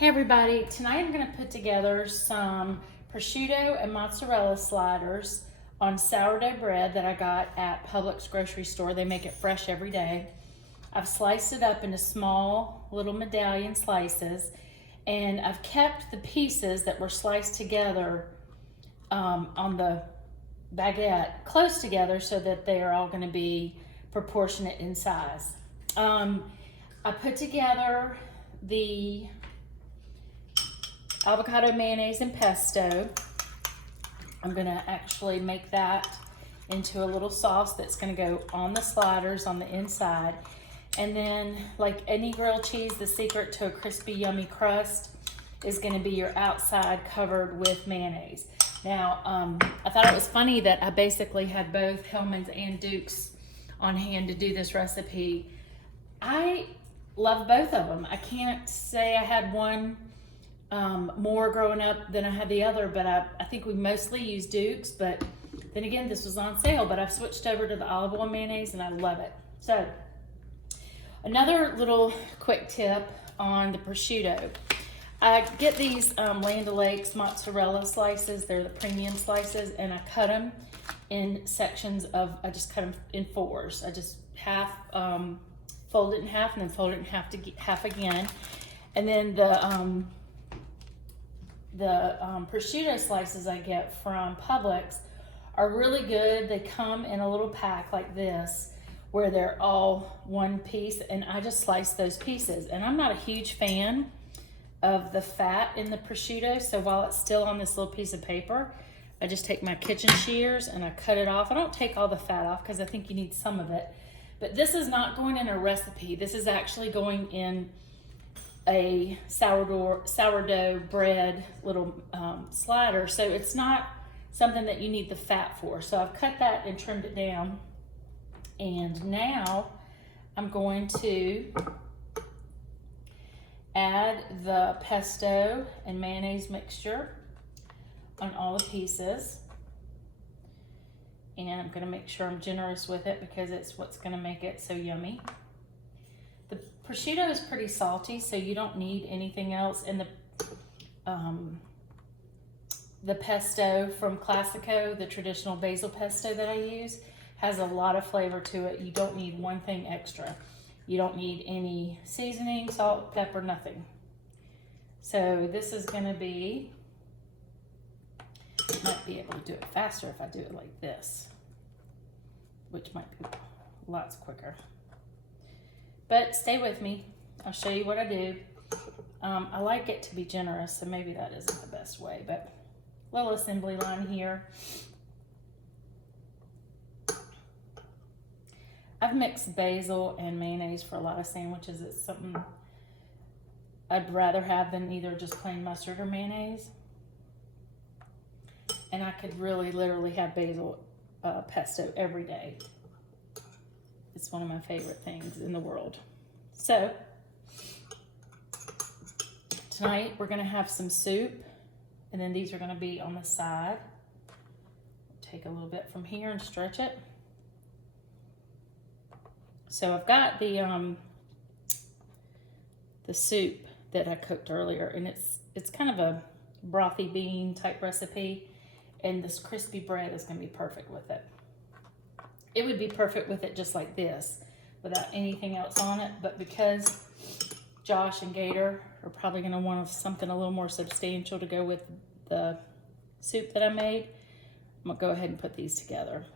Hey everybody, tonight I'm going to put together some prosciutto and mozzarella sliders on sourdough bread that I got at Publix grocery store. They make it fresh every day. I've sliced it up into small little medallion slices, and I've kept the pieces that were sliced together on the baguette close together so that they are all going to be proportionate in size. I put together the avocado mayonnaise and pesto. I'm gonna actually make that into a little sauce that's gonna go on the sliders on the inside. And then, like any grilled cheese, the secret to a crispy, yummy crust is gonna be your outside covered with mayonnaise. Now, I thought it was funny that I basically had both Hellmann's and Duke's on hand to do this recipe. I love both of them. I can't say I had one more growing up than I had the other, but I think we mostly use Duke's, but then again, this was on sale, but I've switched over to the olive oil mayonnaise and I love it. So, another little quick tip on the prosciutto. I get these Land O'Lakes mozzarella slices. They're the premium slices, and I cut them in sections of, I just cut them in fours. I just fold it in half and then fold it in half again. And then the prosciutto slices I get from Publix are really good. They come in a little pack like this where they're all one piece, and I just slice those pieces. And I'm not a huge fan of the fat in the prosciutto, so while it's still on this little piece of paper, I just take my kitchen shears and I cut it off. I don't take all the fat off because I think you need some of it. But this is not going in a recipe. This is actually going in a sourdough bread little slider, so it's not something that you need the fat for. So I've cut that and trimmed it down, and now I'm going to add the pesto and mayonnaise mixture on all the pieces, and I'm going to make sure I'm generous with it because it's what's going to make it so yummy. Prosciutto is pretty salty, so you don't need anything else. And the pesto from Classico, the traditional basil pesto that I use, has a lot of flavor to it. You don't need one thing extra. You don't need any seasoning, salt, pepper, nothing. So this is going to be, might be able to do it faster if I do it like this, which might be lots quicker. But stay with me. I'll show you what I do. I like it to be generous, so maybe that isn't the best way, but little assembly line here. I've mixed basil and mayonnaise for a lot of sandwiches. It's something I'd rather have than either just plain mustard or mayonnaise. And I could really literally have basil pesto every day. It's one of my favorite things in the world. So, tonight we're gonna have some soup, and then these are gonna be on the side. Take a little bit from here and stretch it. So I've got the soup that I cooked earlier, and it's kind of a brothy bean type recipe, and this crispy bread is gonna be perfect with it. It would be perfect with it just like this, without anything else on it, but because Josh and Gator are probably gonna want something a little more substantial to go with the soup that I made, I'm gonna go ahead and put these together.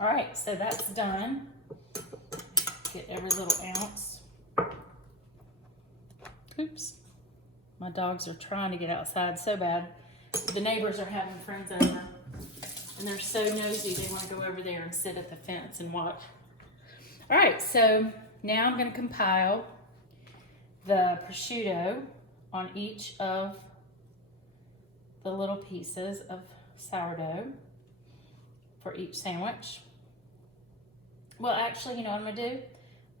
All right, so that's done. Get every little ounce. Oops, my dogs are trying to get outside so bad. The neighbors are having friends over, and they're so nosy, they want to go over there and sit at the fence and watch. All right, so now I'm going to compile the prosciutto on each of the little pieces of sourdough for each sandwich. Well, actually, you know what I'm going to do?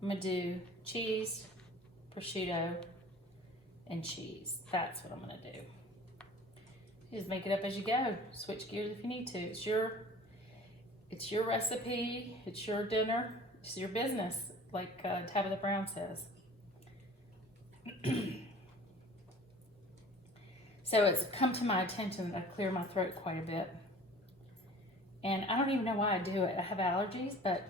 I'm going to do cheese, prosciutto, and cheese. That's what I'm going to do. You just make it up as you go. Switch gears if you need to. It's your recipe. It's your dinner. It's your business, like Tabitha Brown says. So it's come to my attention that I clear my throat quite a bit. And I don't even know why I do it. I have allergies, but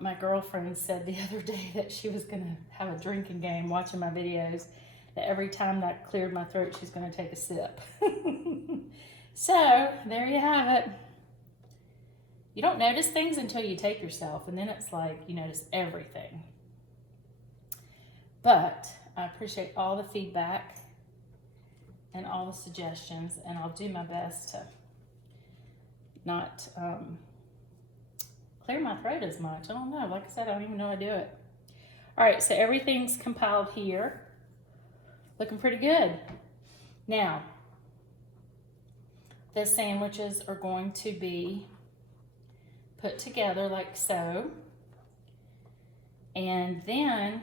my girlfriend said the other day that she was gonna have a drinking game watching my videos, that every time that I cleared my throat, she's gonna take a sip. So there you have it. You don't notice things until you take yourself, and then it's like you notice everything. But I appreciate all the feedback and all the suggestions, and I'll do my best to not clear my throat as much. I don't know. Like I said, I don't even know how to do it. All right, so everything's compiled here. Looking pretty good. Now, the sandwiches are going to be put together like so. And then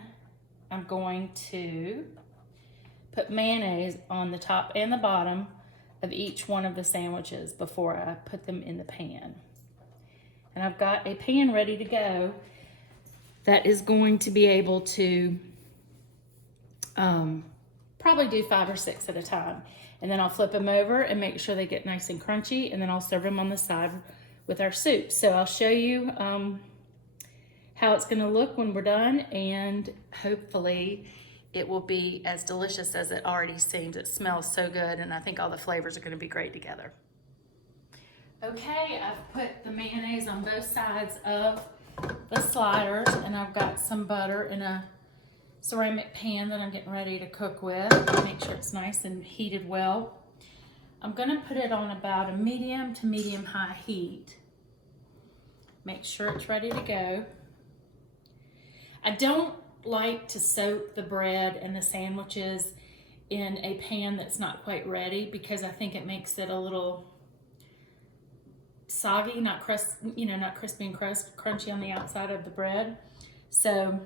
I'm going to put mayonnaise on the top and the bottom of each one of the sandwiches before I put them in the pan. And I've got a pan ready to go that is going to be able to probably do 5 or 6 at a time. And then I'll flip them over and make sure they get nice and crunchy, and then I'll serve them on the side with our soup. So I'll show you how it's gonna look when we're done, and hopefully it will be as delicious as it already seems. It smells so good, and I think all the flavors are gonna be great together. Okay, I've put the mayonnaise on both sides of the sliders, and I've got some butter in a ceramic pan that I'm getting ready to cook with. Make sure it's nice and heated well. I'm gonna put it on about a medium to medium-high heat. Make sure it's ready to go. I don't like to soak the bread and the sandwiches in a pan that's not quite ready, because I think it makes it a little soggy, not crispy and crunchy on the outside of the bread. So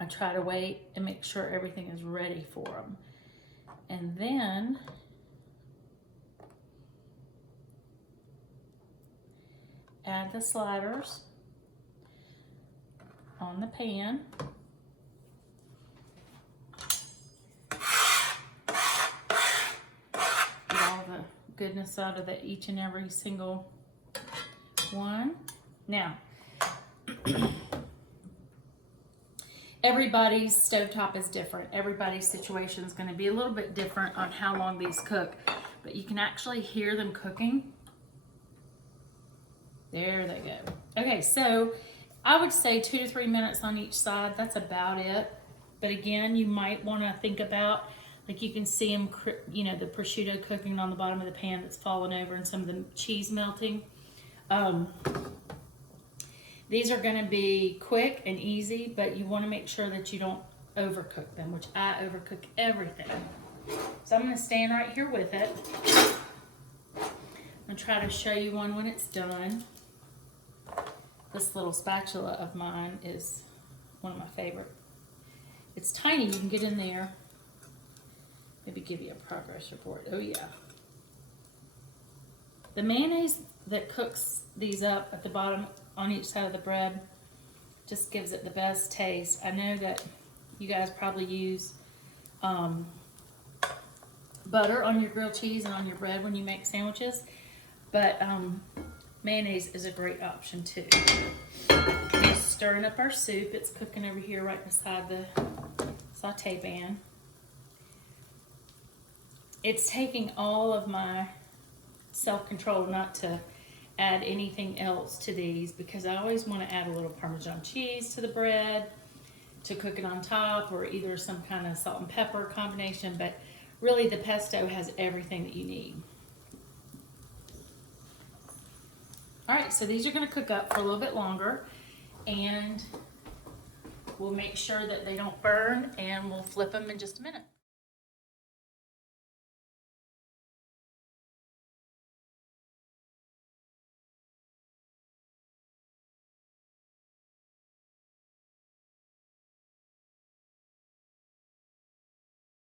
I try to wait and make sure everything is ready for them. And then add the sliders on the pan. Get all the goodness out of each and every single one. Now, everybody's stovetop is different. Everybody's situation is going to be a little bit different on how long these cook, but you can actually hear them cooking. There they go. Okay, so I would say 2 to 3 minutes on each side. That's about it. But again, you might want to think about, like, you can see them, the prosciutto cooking on the bottom of the pan that's fallen over, and some of the cheese melting. These are going to be quick and easy, but you want to make sure that you don't overcook them, which I overcook everything. So I'm going to stand right here with it. I'm going to try to show you one when it's done. This little spatula of mine is one of my favorite. It's tiny, you can get in there. Maybe give you a progress report. Oh yeah. The mayonnaise that cooks these up at the bottom on each side of the bread just gives it the best taste. I know that you guys probably use butter on your grilled cheese and on your bread when you make sandwiches, but mayonnaise is a great option too. Just stirring up our soup. It's cooking over here right beside the saute pan. It's taking all of my self-control not to add anything else to these, because I always want to add a little Parmesan cheese to the bread to cook it on top, or either some kind of salt and pepper combination, but really the pesto has everything that you need. All right, so these are going to cook up for a little bit longer, and we'll make sure that they don't burn, and we'll flip them in just a minute.